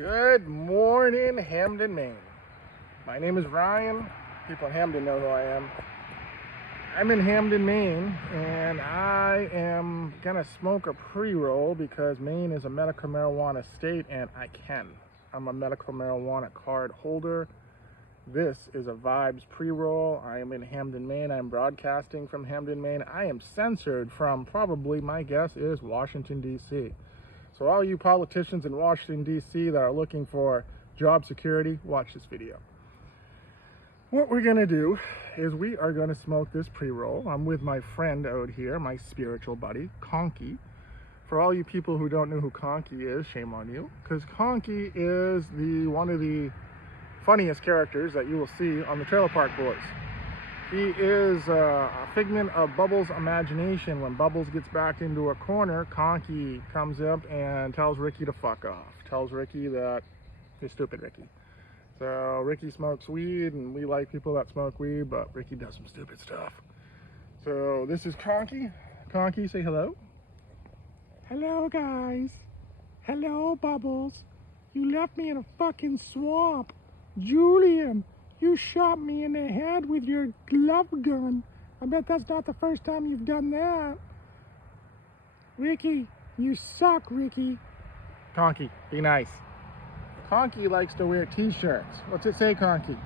Good morning, Hamden, Maine. My name is Ryan. People in Hamden know who I am. I'm in Hamden, Maine, and I am gonna smoke a pre-roll because Maine is a medical marijuana state, and I can. I'm a medical marijuana card holder. This is a Vibes pre-roll. I am in Hamden, Maine. I'm broadcasting from Hamden, Maine. I am censored from probably, my guess is, Washington, D.C. So all you politicians in Washington, D.C. that are looking for job security, watch this video. What we're gonna do is we are gonna smoke this pre-roll. I'm with my friend out here, my spiritual buddy, Conky. For all you people who don't know who Conky is, shame on you, because Conky is one of the funniest characters that you will see on the Trailer Park Boys. He is a figment of Bubbles' imagination. When Bubbles gets backed into a corner, Conky comes up and tells Ricky to fuck off. Tells Ricky that he's stupid, Ricky. So Ricky smokes weed, and we like people that smoke weed, but Ricky does some stupid stuff. So this is Conky. Conky, say hello. Hello, guys. Hello, Bubbles. You left me in a fucking swamp. Julian, you shot me in the head with your glove gun. I bet that's not the first time you've done that. Ricky, you suck, Ricky. Conky, be nice. Conky likes to wear t-shirts. What's it say, Conky?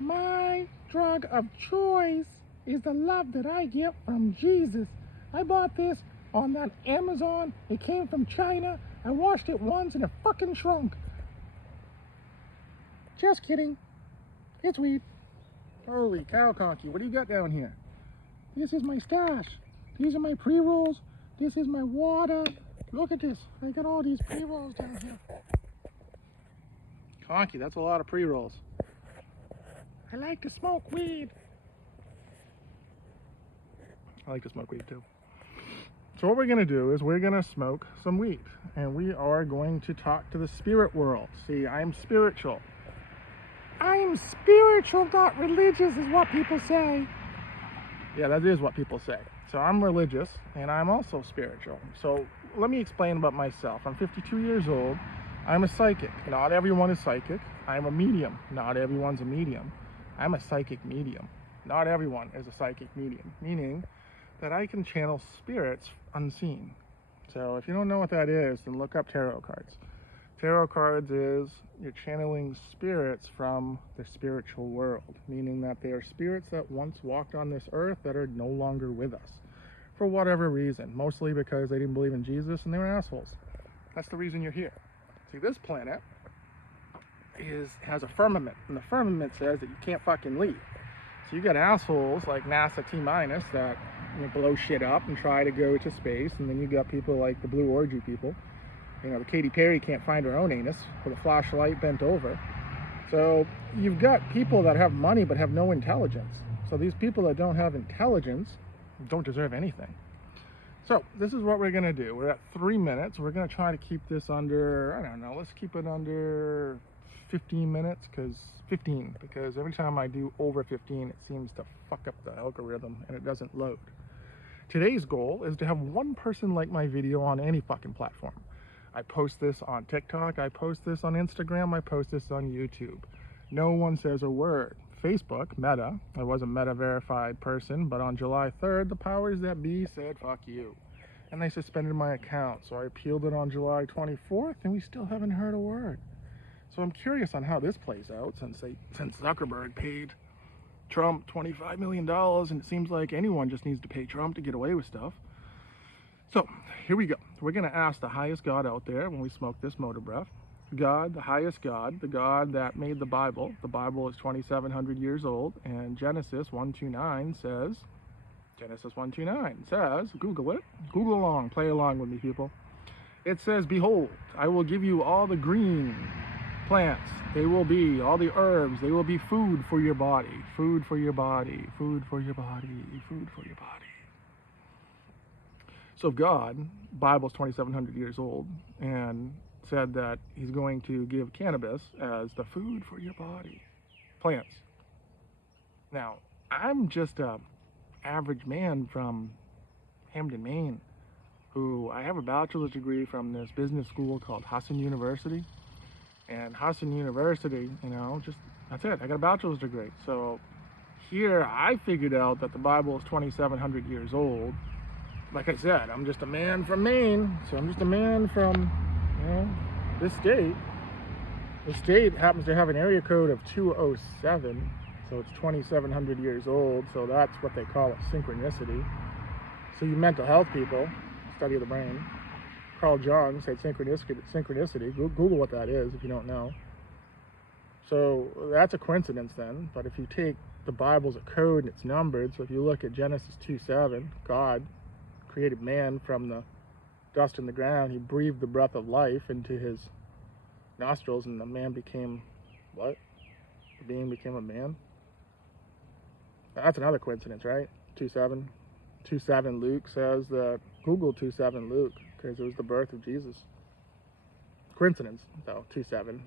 My drug of choice is the love that I get from Jesus. I bought this on that Amazon. It came from China. I washed it once and it fucking shrunk. Just kidding. It's weed. Holy cow, Conky. What do you got down here? This is my stash. These are my pre-rolls. This is my water. Look at this. I got all these pre-rolls down here. Conky, that's a lot of pre-rolls. I like to smoke weed. I like to smoke weed too. So what we're going to do is we're going to smoke some weed. And we are going to talk to the spirit world. See, I'm spiritual. I'm spiritual, not religious, is what people say. Yeah, that is what people say. So I'm religious, and I'm also spiritual. So let me explain about myself. I'm 52 years old. I'm a psychic. Not everyone is psychic. I'm a medium. Not everyone's a medium. I'm a psychic medium. Not everyone is a psychic medium, meaning that I can channel spirits unseen. So if you don't know what that is, then look up tarot cards. Tarot cards is you're channeling spirits from the spiritual world, meaning that they are spirits that once walked on this earth that are no longer with us for whatever reason, mostly because they didn't believe in Jesus and they were assholes. That's the reason you're here. See, this planet has a firmament, and the firmament says that you can't fucking leave. So you got assholes like NASA T-minus that blow shit up and try to go to space, and then you got people like the Blue Orgy people. You know, the Katy Perry can't find her own anus with a flashlight bent over. So you've got people that have money but have no intelligence. So these people that don't have intelligence don't deserve anything. So this is what we're going to do. We're at 3 minutes. We're going to try to keep this under, I don't know, let's keep it under 15 minutes, because every time I do over 15, it seems to fuck up the algorithm and it doesn't load. Today's goal is to have one person like my video on any fucking platform. I post this on TikTok, I post this on Instagram, I post this on YouTube. No one says a word. Facebook, Meta, I was a Meta verified person, but on July 3rd, the powers that be said, fuck you. And they suspended my account, so I appealed it on July 24th, and we still haven't heard a word. So I'm curious on how this plays out, since Zuckerberg paid Trump $25 million, and it seems like anyone just needs to pay Trump to get away with stuff. So here we go. We're going to ask the highest God out there when we smoke this motor breath. God, the highest God, the God that made the Bible. The Bible is 2,700 years old, and Genesis 1:29 says, Google it, Google along, play along with me, people. It says, behold, I will give you all the green plants. They will be, all the herbs, they will be food for your body, food for your body, food for your body, food for your body. So God, Bible's 2,700 years old, and said that he's going to give cannabis as the food for your body. Plants. Now, I'm just a average man from Hamden, Maine. who I have a bachelor's degree from this business school called Hassan University. And Hassan University, just that's it. I got a bachelor's degree. So here I figured out that the Bible is 2,700 years old. Like I said, I'm just a man from Maine. So I'm just a man from, this state. The state happens to have an area code of 207. So it's 2,700 years old. So that's what they call a synchronicity. So you mental health people, study of the brain, Carl Jung said synchronicity. Google what that is if you don't know. So that's a coincidence then. But if you take the Bible as a code and it's numbered, so if you look at Genesis 2:7, God created man from the dust in the ground. He breathed the breath of life into his nostrils, and the man became what? The being became a man. That's another coincidence, right? 2:7. 2:7 Luke says that. Google 2:7 Luke, because it was the birth of Jesus. Coincidence, though, 2:7.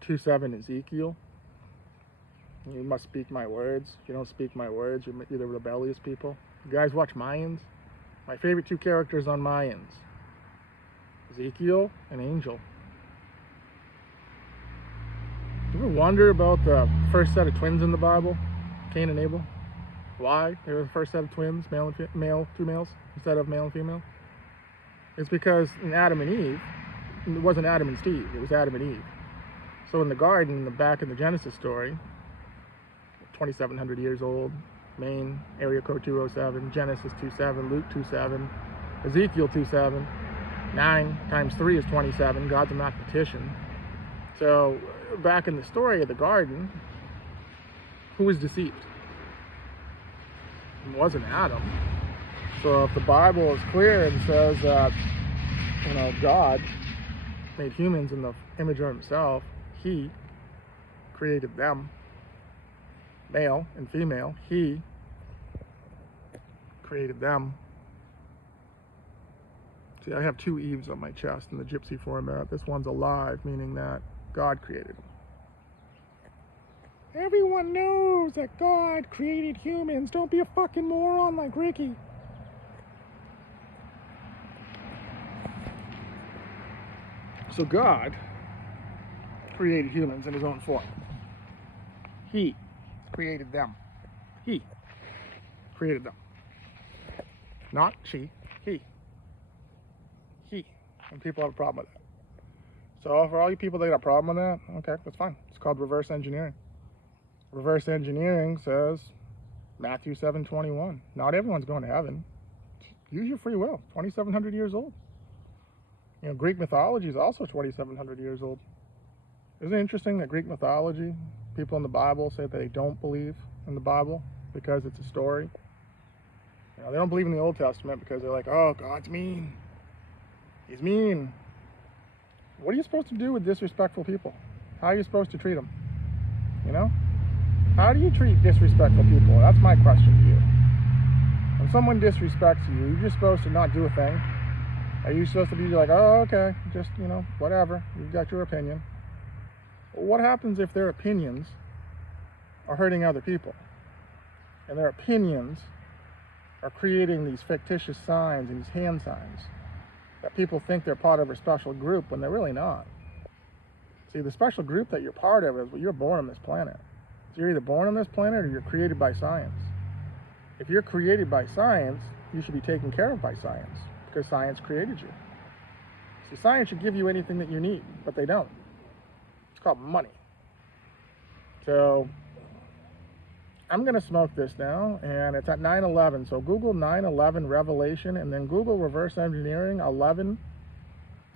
2:7 Ezekiel. You must speak my words. If you don't speak my words, you're the rebellious people. You guys watch Mayans? My favorite two characters on Mayans. Ezekiel and Angel. Do you ever wonder about the first set of twins in the Bible? Cain and Abel? Why they were the first set of twins, two males, instead of male and female? It's because in Adam and Eve, it wasn't Adam and Steve, it was Adam and Eve. So in the garden, back in the Genesis story, 2,700 years old, Maine, area code 207, Genesis 2:7, Luke 2:7, Ezekiel 2:7, 9 times 3 is 27, God's a mathematician. So back in the story of the garden, who was deceived? It wasn't Adam. So if the Bible is clear and says that, God made humans in the image of himself, he created them, male and female, he created them. See, I have two Eves on my chest in the gypsy format. This one's alive, meaning that God created them. Everyone knows that God created humans. Don't be a fucking moron like Ricky. So God created humans in his own form. He created them. He created them. Not she, he. He. And people have a problem with that. So for all you people that got a problem with that, okay, that's fine. It's called reverse engineering. Reverse engineering says, Matthew 7:21. Not everyone's going to heaven. Use your free will. 2,700 years old. Greek mythology is also 2,700 years old. Isn't it interesting that Greek mythology, people in the Bible say that they don't believe in the Bible because it's a story? They don't believe in the Old Testament because they're like, oh, God's mean. He's mean. What are you supposed to do with disrespectful people? How are you supposed to treat them? How do you treat disrespectful people? That's my question to you. When someone disrespects you, you're just supposed to not do a thing. Are you supposed to be like, oh, okay, just, whatever, you've got your opinion. What happens if their opinions are hurting other people? And their opinions are creating these fictitious signs and these hand signs that people think they're part of a special group when they're really not. See, the special group that you're part of is you're born on this planet. So you're either born on this planet or you're created by science. If you're created by science, you should be taken care of by science because science created you. See, science should give you anything that you need, but they don't. It's called money. So I'm going to smoke this now, and it's at 9/11. So Google 9/11 Revelation, and then Google reverse engineering 11/9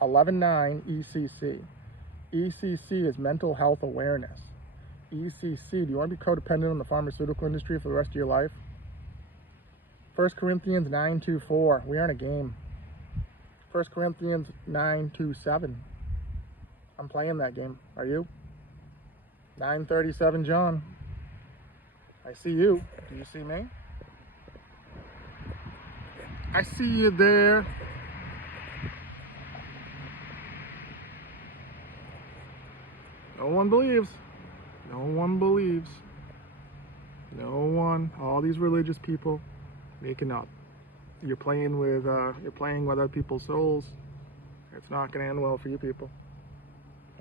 ECC. ECC is mental health awareness. ECC, do you want to be codependent on the pharmaceutical industry for the rest of your life? 1 Corinthians 9:2-4. We aren't a game. 1 Corinthians 9:2-7. I'm playing that game. Are you? 9:37 John. I see you. Do you see me? I see you there. No one believes. No one believes. No one. All these religious people making up. you're playing with other people's souls. It's not going to end well for you people.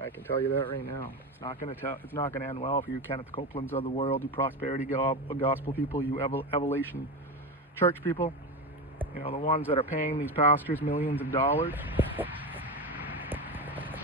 I can tell you that right now. It's not going to end well for you Kenneth Copelands of the world, you prosperity gospel people, you Evolution Church people. You know, the ones that are paying these pastors millions of dollars